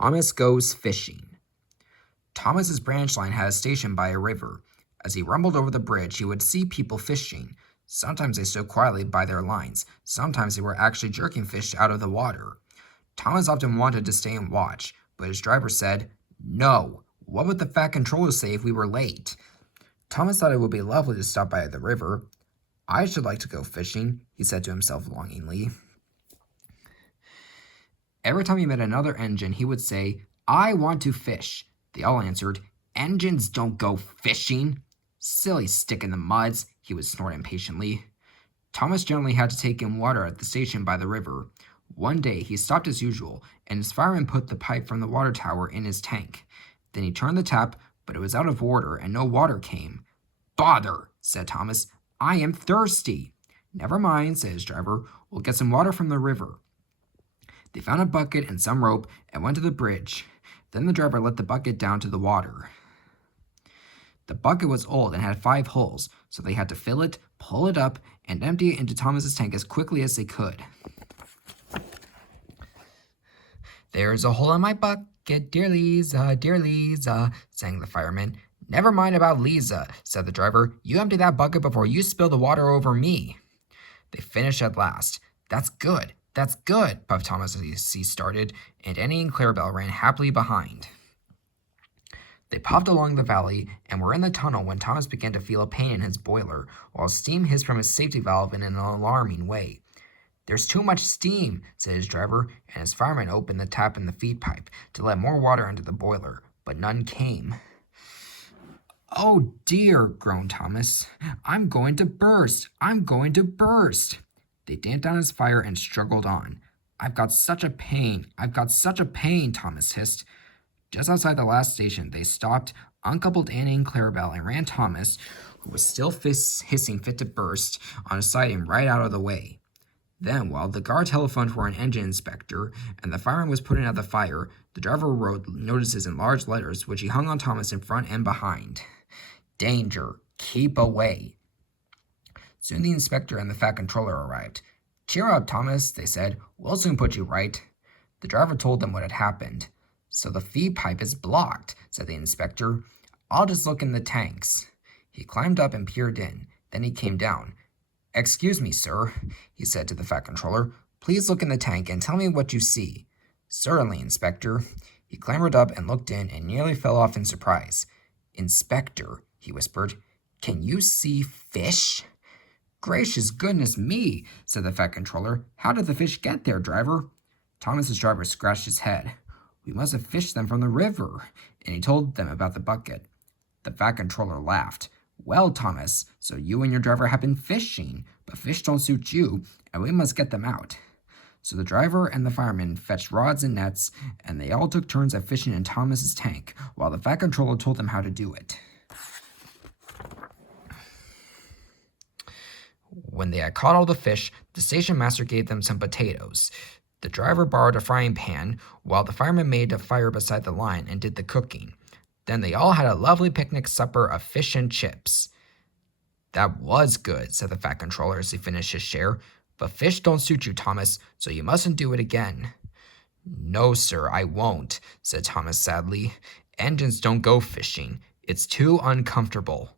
Thomas Goes Fishing. Thomas's branch line had a station by a river. As he rumbled over the bridge, he would see people fishing. Sometimes they stood quietly by their lines. Sometimes they were actually jerking fish out of the water. Thomas often wanted to stay and watch, but his driver said, "No. What would the fat controller say if we were late?" Thomas thought it would be lovely to stop by the river. "I should like to go fishing," he said to himself longingly. Every time he met another engine, he would say, "I want to fish." They all answered, "Engines don't go fishing." "Silly stick in the muds," he would snort impatiently. Thomas generally had to take in water at the station by the river. One day he stopped as usual, and his fireman put the pipe from the water tower in his tank. Then he turned the tap, but it was out of order and no water came. "Bother," said Thomas. "I am thirsty." "Never mind," said his driver. "We'll get some water from the river." They found a bucket and some rope and went to the bridge. Then the driver let the bucket down to the water. The bucket was old and had 5 holes, so they had to fill it, pull it up, and empty it into Thomas's tank as quickly as they could. "There's a hole in my bucket, dear Lisa," sang the fireman. "Never mind about Lisa," said the driver. "You empty that bucket before you spill the water over me." They finished at last. "That's good. That's good," puffed Thomas as he started, and Annie and Clarabelle ran happily behind. They puffed along the valley and were in the tunnel when Thomas began to feel a pain in his boiler, while steam hissed from his safety valve in an alarming way. "There's too much steam," said his driver, and his fireman opened the tap in the feed pipe to let more water into the boiler, but none came. "Oh dear," groaned Thomas. "I'm going to burst! I'm going to burst!" They damped down his fire and struggled on. I've got such a pain, Thomas hissed. Just outside the last station, they stopped, uncoupled Annie and Clarabelle, and ran Thomas, who was still hissing fit to burst, on a siding right out of the way. Then, while the guard telephoned for an engine inspector, and the fireman was putting out the fire, the driver wrote notices in large letters, which he hung on Thomas in front and behind. "Danger! Keep away!" Soon the inspector and the fat controller arrived. "Cheer up, Thomas," they said. "We'll soon put you right." The driver told them what had happened. "So the feed pipe is blocked," said the inspector. "I'll just look in the tanks." He climbed up and peered in. Then he came down. "Excuse me, sir," he said to the fat controller. "Please look in the tank and tell me what you see." "Certainly, Inspector." He clambered up and looked in and nearly fell off in surprise. "Inspector," he whispered, "can you see fish?" "Gracious goodness me," said the fat controller. "How did the fish get there, driver?" Thomas's driver scratched his head. "We must have fished them from the river," and he told them about the bucket. The fat controller laughed. "Well, Thomas, so you and your driver have been fishing, but fish don't suit you, and we must get them out." So the driver and the fireman fetched rods and nets, and they all took turns at fishing in Thomas's tank, while the fat controller told them how to do it. When they had caught all the fish, the station master gave them some potatoes. The driver borrowed a frying pan, while the fireman made a fire beside the line and did the cooking. Then they all had a lovely picnic supper of fish and chips. "That was good," said the fat controller as he finished his share. "But fish don't suit you, Thomas, so you mustn't do it again." "No, sir, I won't," said Thomas sadly. "Engines don't go fishing. It's too uncomfortable."